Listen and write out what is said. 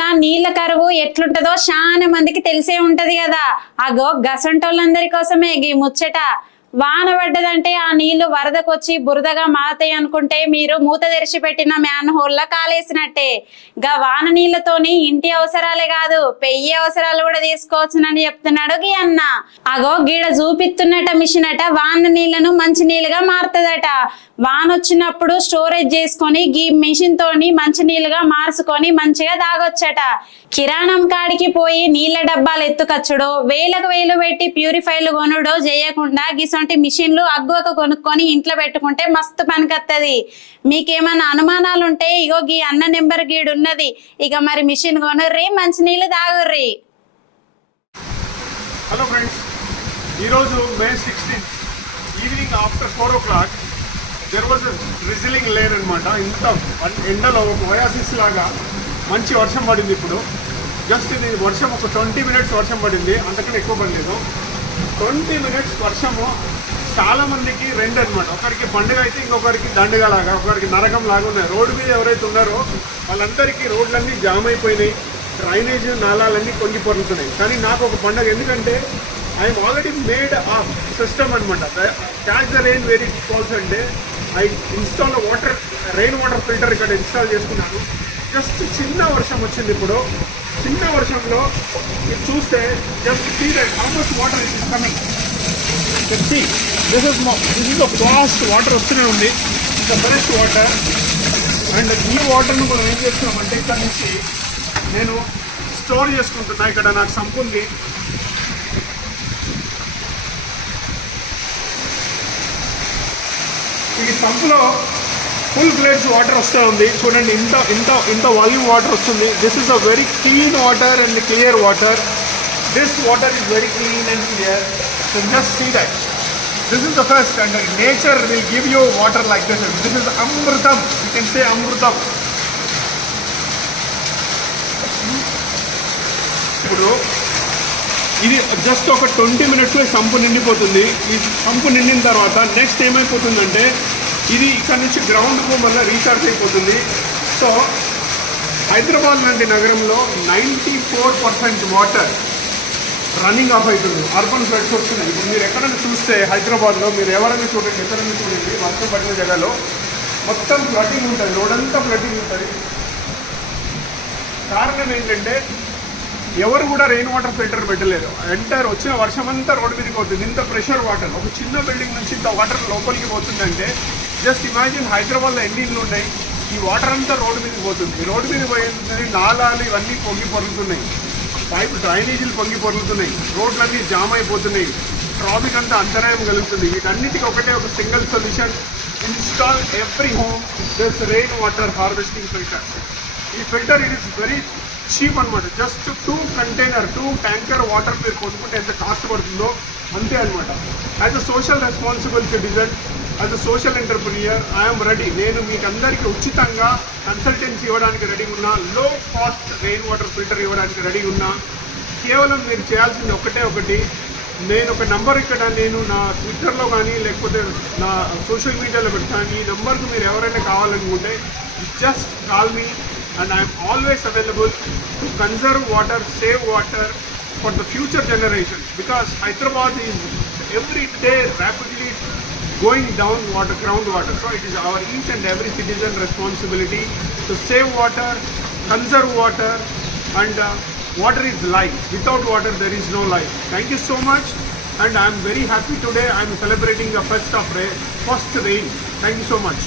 రాష్ట్రంలో నీళ్ల కరువు ఎట్లుంటదో చాలా మందికి తెలిసే ఉంటది కదా. అగో గసంటోళ్ళందరి కోసమే ఈ ముచ్చట. వాన పడ్డదంటే ఆ నీళ్లు వరదకొచ్చి బురదగా మారతాయి అనుకుంటే మీరు మూత తెరిచి పెట్టిన మ్యాన్ హోల్లా కాలేసినట్టే. గా వాన నీళ్లతోని ఇంటి అవసరాలే కాదు పెయ్యి అవసరాలు కూడా తీసుకోవచ్చునని చెప్తున్నాడు గీ అన్న. అగో గీడ చూపిస్తున్నట మిషన్ అట వాన నీళ్లను మంచి నీళ్ళుగా మారుతుందట. వాన వచ్చినప్పుడు స్టోరేజ్ చేసుకొని గీ మిషన్ తోని మంచి నీళ్ళుగా మార్చుకొని మంచిగా తాగొచ్చట. కిరాణం కాడికి పోయి నీళ్ల డబ్బాలు ఎత్తుకచ్చుడో వేలకు వేలు పెట్టి ప్యూరిఫైర్లు కొనుడో చేయకుండా గిసొంటి మిషన్లు అగ్గువకు కొనుక్కొని ఇంట్లో పెట్టుకుంటే మస్తు పనికొత్తది. మీకేమన్నా అనుమానాలు ఉంటే ఇగో గీ అన్న నెంబర్ గీడు ఉన్నది. ఇక మరి మిషన్ కొనుర్రి మంచి నీళ్లు తాగుర్రి. హలో ఫ్రెండ్స్, ఈరోజు May 16 evening after 4 o'clock there was drizzling lane అనమాట. ఇంత ఎండలో ఒక ఒయాసిస్ లాగా మంచి వర్షం పడింది. ఇప్పుడు జస్ట్ ఇది వర్షం ఒక 20 minutes వర్షం పడింది, అంతకన్నా ఎక్కువ పడలేదు. 20 minutes వర్షము చాలా మందికి రెండు అనమాట. ఒకరికి పండుగ అయితే ఇంకొకరికి దండగా లాగా, ఒకరికి నరకం లాగా ఉన్నాయి. రోడ్డు మీద ఎవరైతే ఉన్నారో వాళ్ళందరికీ రోడ్లన్నీ జామ్ అయిపోయినాయి, డ్రైనేజ్ నాళాలన్నీ కొంగి పొరులుతున్నాయి. కానీ నాకు ఒక పండుగ, ఎందుకంటే I'm already made a system అనమాట. Catch the rain very falls అంటే I install rain water filter ఇక్కడ ఇన్స్టాల్ చేసుకున్నాను. జస్ట్ చిన్న వర్షం వచ్చింది. ఇప్పుడు చిన్న వర్షంలో మీరు చూస్తే just see that how much water is coming. This is fast water వస్తూనే ఉంది, ద ఫ్రెష్ వాటర్. అండ్ ఈ వాటర్ను మనం ఏం చేస్తున్నామంటే ఇక్కడ నుంచి నేను స్టోర్ చేసుకుంటున్నా. ఇక్కడ నాకు సంపు ఉంది. ఈ సంపులో ఫుల్ ఫ్లెడ్జ్ వాటర్ వస్తూ ఉంది. చూడండి, ఇంత ఇంత ఇంత వాల్యూమ్ వాటర్ వస్తుంది. This is a very clean water and clear water. This water is very clean and clear. So just see that this is the first. And nature will give you water like this. This is amritam. You can say amritam. ఇప్పుడు ఇది just ఒక 20 minutesలో sump నిండిపోతుంది. ఈ sump నిండిన తర్వాత next ఏమైపోతుందంటే ఇది ఇక్కడ నుంచి గ్రౌండ్కు మళ్ళీ రీఛార్జ్ అయిపోతుంది. సో హైదరాబాద్ లాంటి నగరంలో 94% వాటర్ రన్నింగ్ ఆఫ్ అవుతుంది. అర్బన్ ఫ్లడ్స్ వస్తున్నాయి. ఇప్పుడు మీరు ఎక్కడైనా చూస్తే హైదరాబాద్లో మీరు ఎవరైనా చూడండి, ఎక్కడైనా చూడండి, వర్షం పడిన జగలో మొత్తం ఫ్లడ్డింగ్ ఉంటుంది, రోడ్ అంతా ఫ్లడ్డింగ్ ఉంటుంది. కారణం ఏంటంటే ఎవరు కూడా రెయిన్ వాటర్ ఫిల్టర్ పెట్టలేదు. ఎంటర్ వచ్చిన వర్షం అంతా రోడ్డు మీదకి పోతుంది. ఇంత ప్రెషర్ వాటర్ ఒక చిన్న బిల్డింగ్ నుంచి ఇంత వాటర్ లోపలికి పోతుందంటే జస్ట్ ఇమాజిన్ హైదరాబాద్లో ఎన్ని ఇళ్ళు ఉన్నాయి. ఈ వాటర్ అంతా రోడ్డు మీదకి పోతుంది. రోడ్డు మీద పోయింది నాలాలు ఇవన్నీ పొంగి పొరుగుతున్నాయి, పైపు డ్రైనేజీలు పొంగి పొరుగుతున్నాయి, రోడ్లన్నీ జామ్ అయిపోతున్నాయి, ట్రాఫిక్ అంతా అంతరాయం కలుగుతుంది. వీటన్నిటికీ ఒకటే ఒక single solution, install every home this rain water harvesting filter. ఈ filter it is very cheap అనమాట. జస్ట్ 2 ట్యాంకర్ వాటర్ మీరు కొనుక్కుంటే ఎంత కాస్ట్ పడుతుందో అంతే అనమాట. As a social responsible citizen, as a social entrepreneur I'm ready. నేను మీకు అందరికీ ఉచితంగా కన్సల్టెన్సీ ఇవ్వడానికి రెడీ ఉన్నా, low cost rain water filter ఇవ్వడానికి రెడీ ఉన్నా. కేవలం మీరు చేయాల్సింది ఒకటి, నేను ఒక నంబర్ ఇక్కడ నేను నా ట్విట్టర్లో కానీ లేకపోతే నా సోషల్ మీడియాలో పెడతాను. ఈ నెంబర్కు మీరు ఎవరైనా కావాలనుకుంటే just call me. And I am always available to conserve water, save water for the future generations, because Hyderabad is every day rapidly going down groundwater. So it is our each and every citizen responsibility to save water, conserve water, and water is life. Without water there is no life. Thank you so much, and I am very happy today. I am celebrating the first rain. Thank you so much.